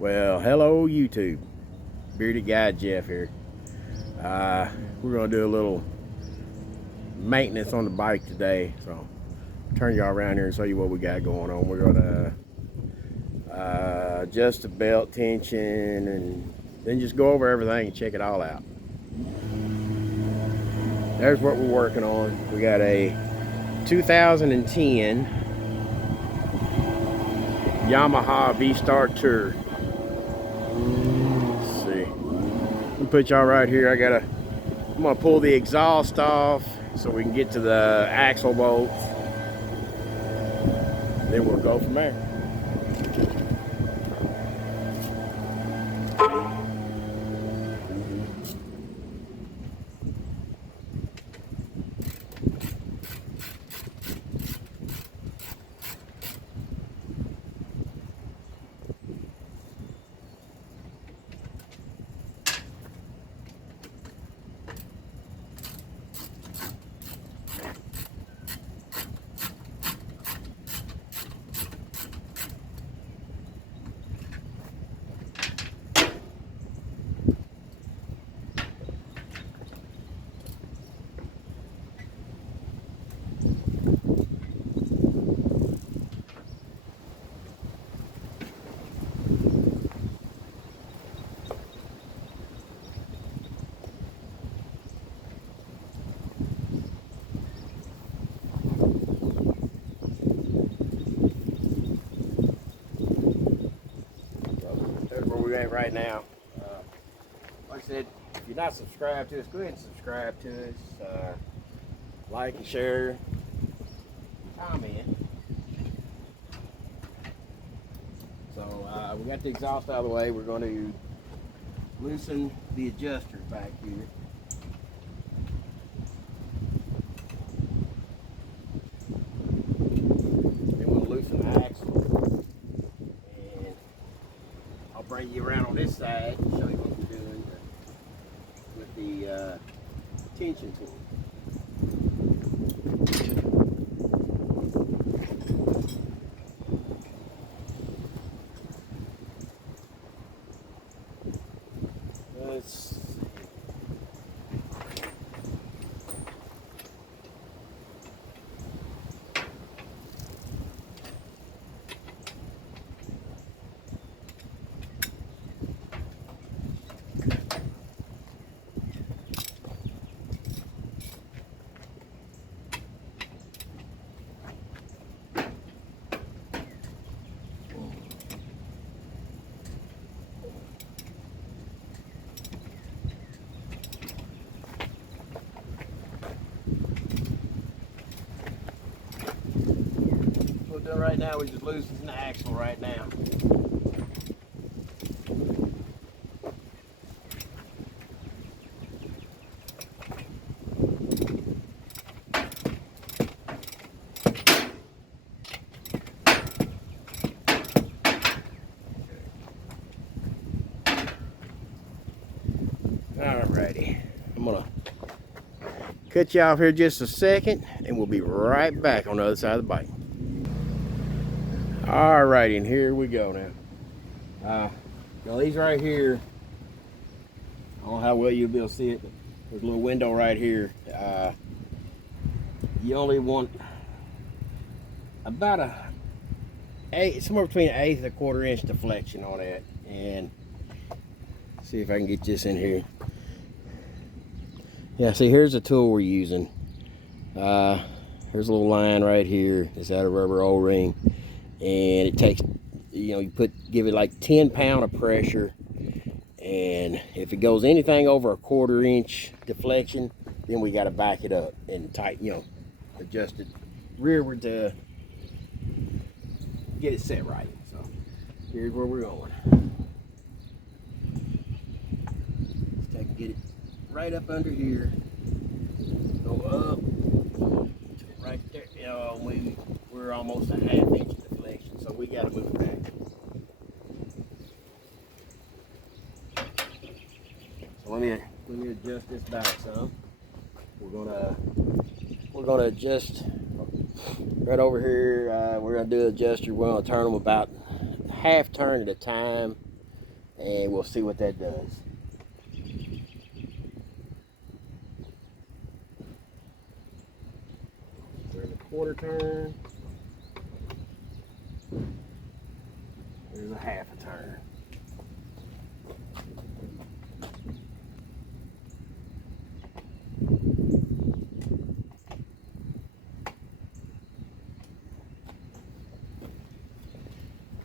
Well, hello YouTube. Bearded Guy Jeff here. We're gonna do a little maintenance on the bike today. So turn y'all around here and show you what we got going on. We're gonna adjust the belt tension and then just go over everything and check it all out. There's what we're working on. We got a 2010 Yamaha V Star Tourer. Let's see. Let me put y'all right here. I'm gonna pull the exhaust off so we can get to the axle bolts. Then we'll go from there. Right now, like I said, if you're not subscribed to us, go ahead and subscribe to us, like and share, comment. So we got the exhaust out of the way. We're going to loosen the adjusters back here. Then we'll loosen the axle. Bring you around on this side and show you what we're doing with the tension tool. Let's see. Right now, we're just loosening the axle right now. Alrighty, I'm gonna cut you off here just a second, and we'll be right back on the other side of the bike. Alrighty, and here we go now. Now these right here, I don't know how well you'll be able to see it, but there's a little window right here. You only want about somewhere between an 1/8 and a 1/4 inch deflection on that. And see if I can get this in here. Yeah, see, here's the tool we're using. Here's a little line right here. It's out of rubber O-ring. And it takes, you give it like 10 pounds of pressure, and if it goes anything over a 1/4 inch deflection, then we got to back it up and tighten, adjust it rearward to get it set right. So here's where we're going. Let's take and get it right up under here, go up to right there. We're almost a 1/2 inch deflection, so we got to move it back. So let me adjust this back some. We're gonna adjust right over here. We're gonna do an adjuster. We're gonna turn them about half turn at a time. and we'll see what that does. We're in the quarter turn. There's a half a turn.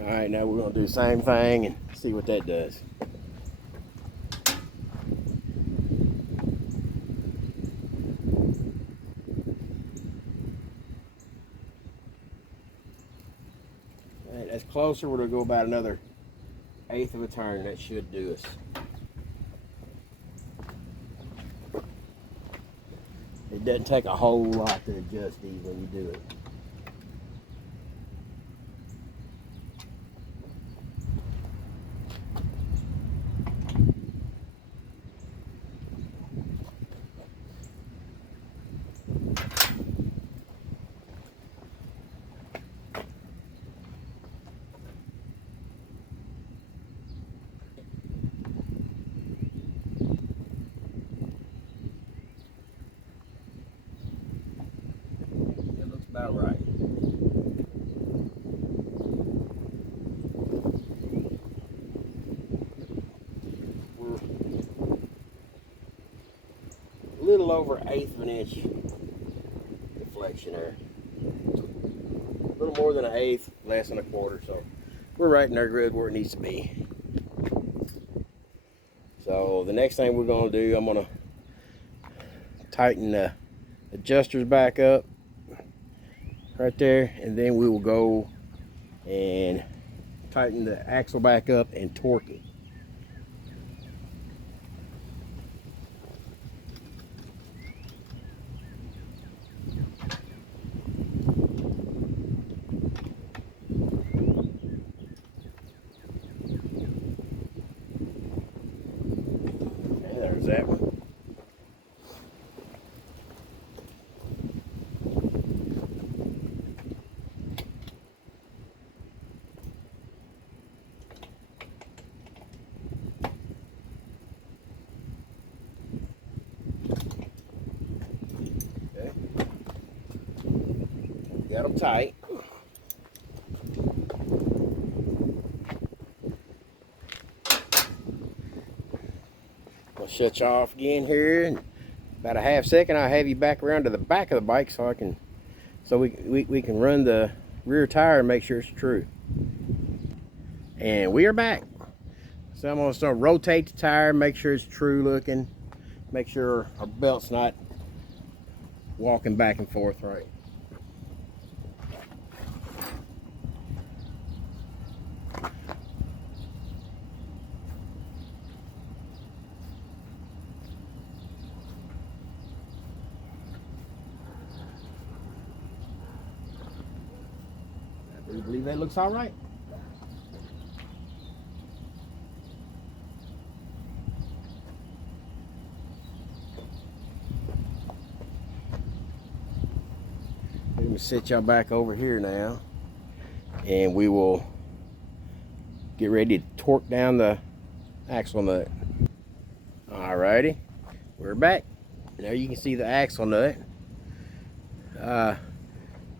All right, now we're gonna do the same thing and see what that does. All right, that's closer. We're gonna go about another 1/8 of a turn. That should do us. It doesn't take a whole lot to adjust these when you do it. About right. We're a little over 1/8 of an inch deflection there. A little more than 1/8, less than 1/4. So we're right in our grid where it needs to be. So the next thing we're going to do, I'm going to tighten the adjusters back up right there, and then we will go and tighten the axle back up and torque it. Okay, there's that one. Got them tight. I'll shut you off again here in about a 1/2 second. I'll have you back around to the back of the bike so we can run the rear tire and make sure it's true. And we are back. So I'm going to start rotate the tire, make sure it's true looking, make sure our belt's not walking back and forth right. I believe that looks all right. Let me sit y'all back over here now, and we will get ready to torque down the axle nut. Alrighty, we're back. Now you can see the axle nut.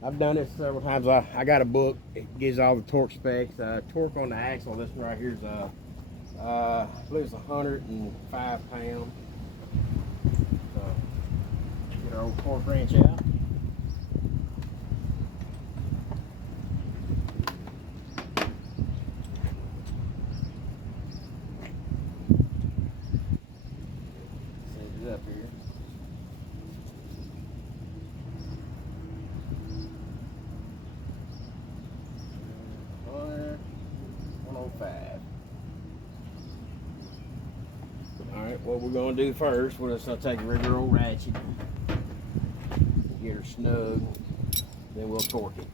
I've done this several times. I got a book. It gives all the torque specs. Torque on the axle, this one right here is I believe it's 105 pounds. So get our old torque wrench out. Set it up here. Alright, what we're going to do first, we're just going to take a regular old ratchet, get her snug, then we'll torque it.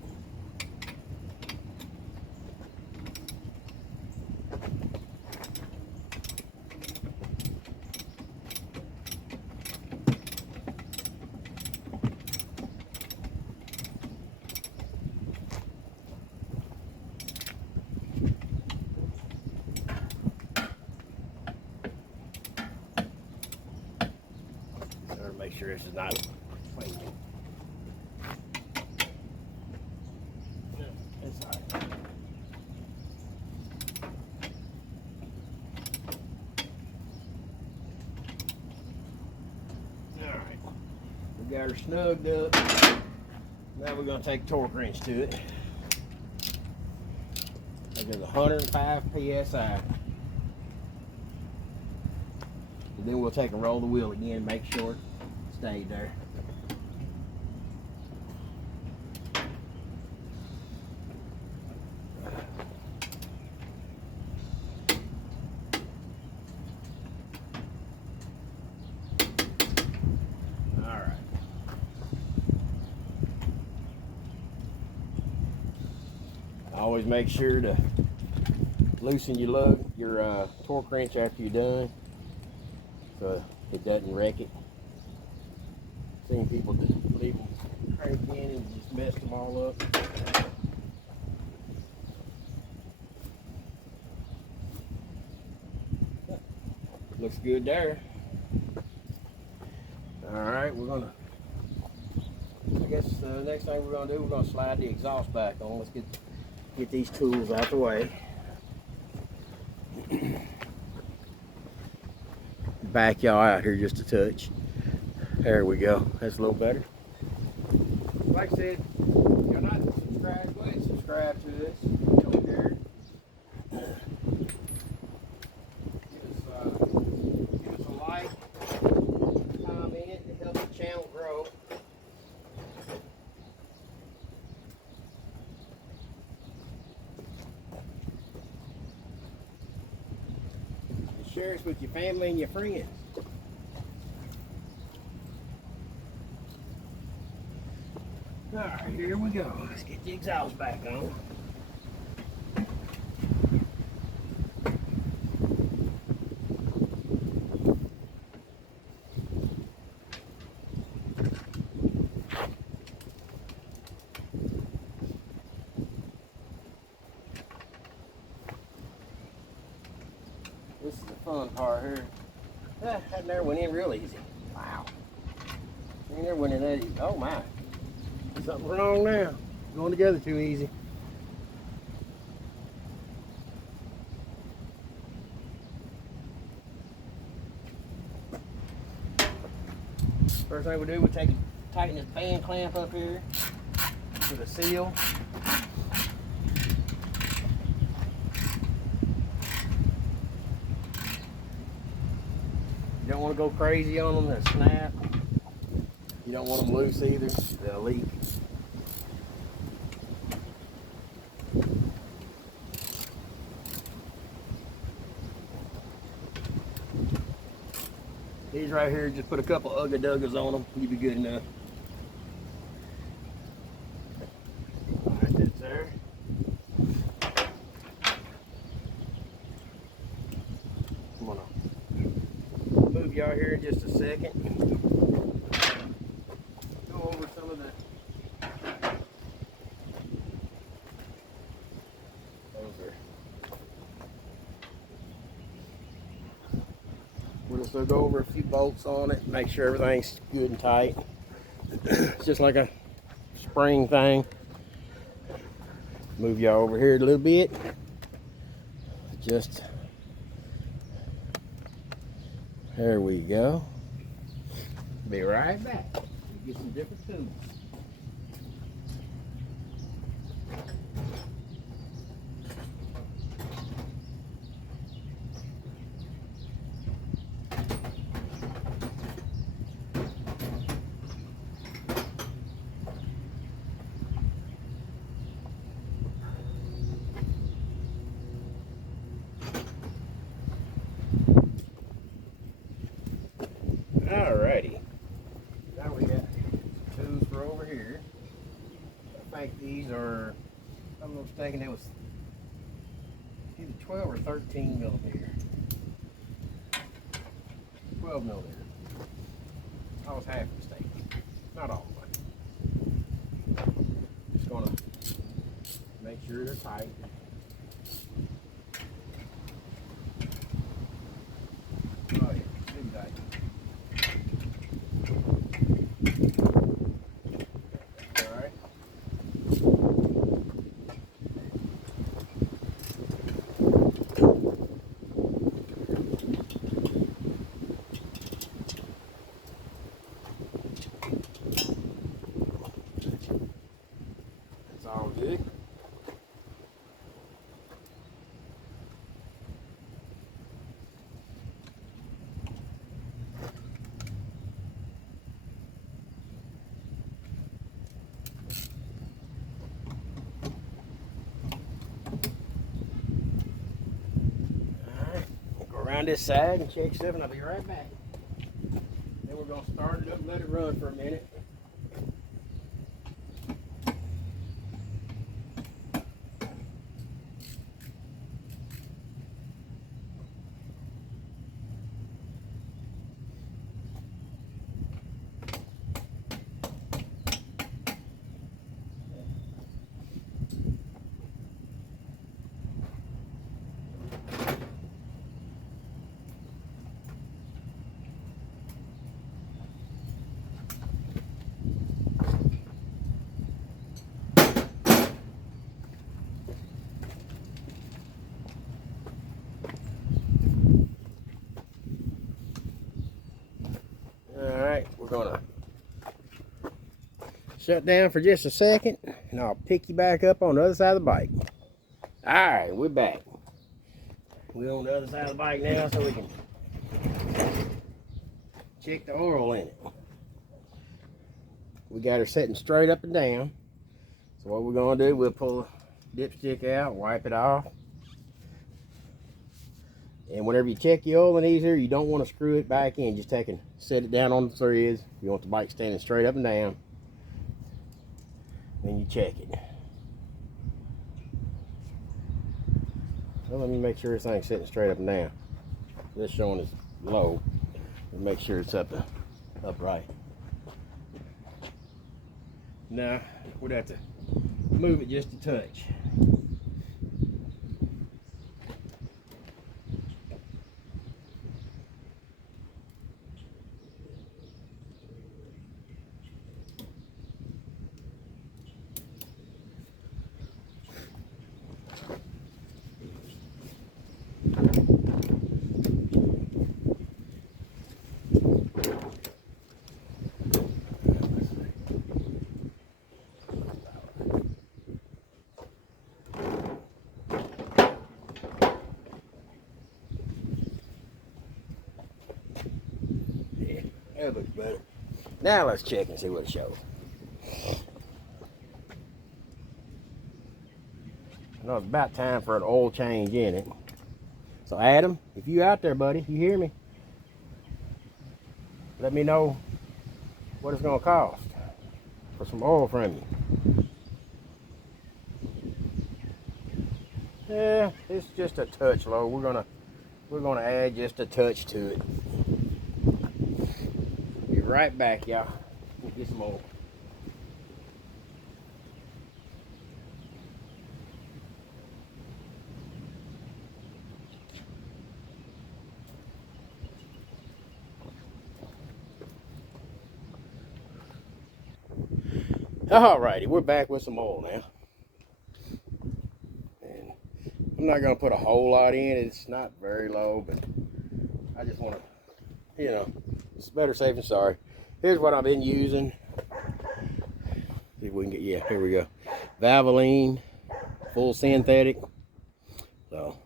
sure this is not fading. No, it's all right. Alright, we got her snugged up. Now we're going to take a torque wrench to it. It is 105 psi. And then we'll take and roll the wheel again, make sure it stayed there. Always make sure to loosen your torque wrench after you're done, so it doesn't wreck it. Seen people just leave them cranked in and just messed them all up. Looks good there. All right, we're gonna. I guess the next thing we're gonna do, we're gonna slide the exhaust back on. Let's get these tools out the way. Back y'all out here just a touch. There we go. That's a little better. Like I said, if you're not subscribed, go ahead and subscribe to this. Don't care. Give us a like, comment, it helps the channel grow. Share us with your family and your friends. Alright, here we go. Let's get the exhaust back on. This is the fun part here. That never went in real easy. Wow. It never went in that easy. Oh my. Something wrong now. Going together too easy. First thing we do, we tighten this band clamp up here to the seal. You don't want to go crazy on them, they'll snap. You don't want them loose either, they'll leak. These right here, just put a couple ugga duggas on them, you'll be good enough. Alright, that's there. Come on. Move y'all here in just a second. Go over some of the we'll go over a few bolts on it, make sure everything's good and tight. It's just like a spring thing. Move y'all over here a little bit. Just there we go. Be right back. Get some different tools. Alrighty, now we got tools for over here. I think these are, if I'm not mistaken, it was either 12 or 13 millimeter. 12 millimeter. I was half mistaken, not all the way. Just gonna make sure they're tight. Oh yeah, super tight. around this side and check stuff, and I'll be right back. Then we're gonna start it up and let it run for a minute. We're gonna shut down for just a second, and I'll pick you back up on the other side of the bike. All right, we're back. We're on the other side of the bike now, so we can check the oil in it. We got her sitting straight up and down. So what we're gonna do, we'll pull the dipstick out, wipe it off. And whenever you check the oil in these here, you don't want to screw it back in. Just take and set it down on the threads. You want the bike standing straight up and down. Then you check it. Well, let me make sure this thing's sitting straight up and down. This showing is low. And make sure it's upright. Now, we'd have to move it just a touch. That looks better. Now let's check and see what it shows. I know it's about time for an oil change in it. So Adam, if you out there, buddy, you hear me? Let me know what it's gonna cost for some oil from you. Yeah, it's just a touch low. We're gonna add just a touch to it. Be right back, y'all. Get some oil. Alrighty, we're back with some oil now. And I'm not gonna put a whole lot in. It's not very low, but I just want to, you know, it's better safe than sorry. Here's what I've been using. See if we can get, yeah, here we go. Valvoline, full synthetic. So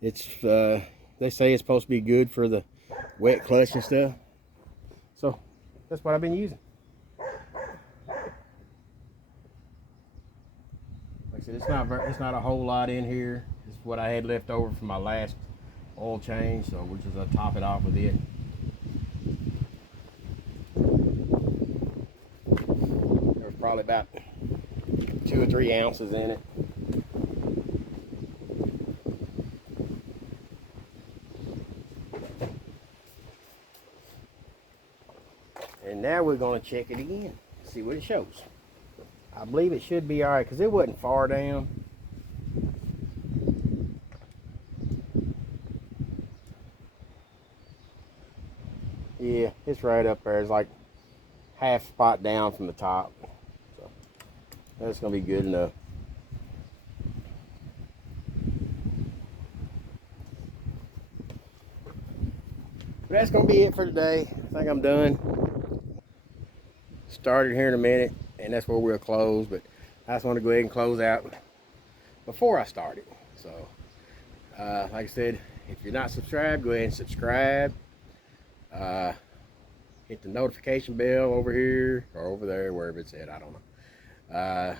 it's they say it's supposed to be good for the wet clutch and stuff. So that's what I've been using. Like I said, it's not a whole lot in here. It's what I had left over from my last oil change, so we're just gonna top it off with it. There's probably about 2 or 3 ounces in it. And now we're going to check it again, see what it shows. I believe it should be all right because it wasn't far down. Yeah, it's right up there. It's like half spot down from the top. So that's going to be good enough. But that's going to be it for today. I think I'm done. Started here in a minute, and that's where we'll close, but I just want to go ahead and close out before I start it. So like I said, if you're not subscribed, go ahead and subscribe. Hit the notification bell over here or over there, wherever it's at, I don't know.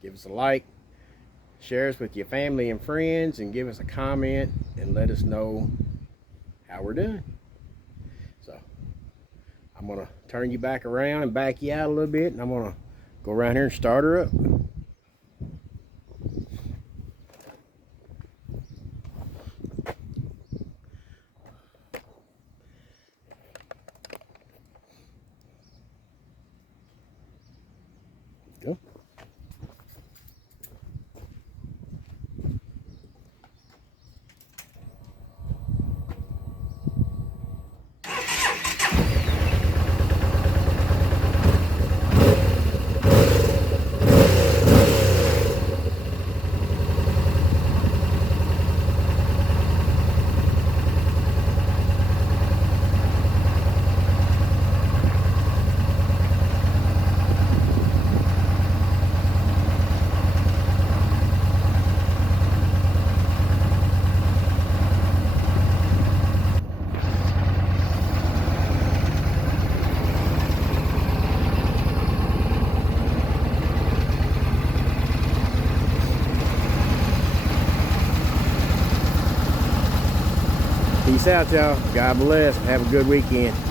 Give us a like, share us with your family and friends, and give us a comment and let us know how we're doing. So I'm gonna turn you back around and back you out a little bit, and I'm gonna go around here and start her up. Go. Peace out, y'all. God bless. Have a good weekend.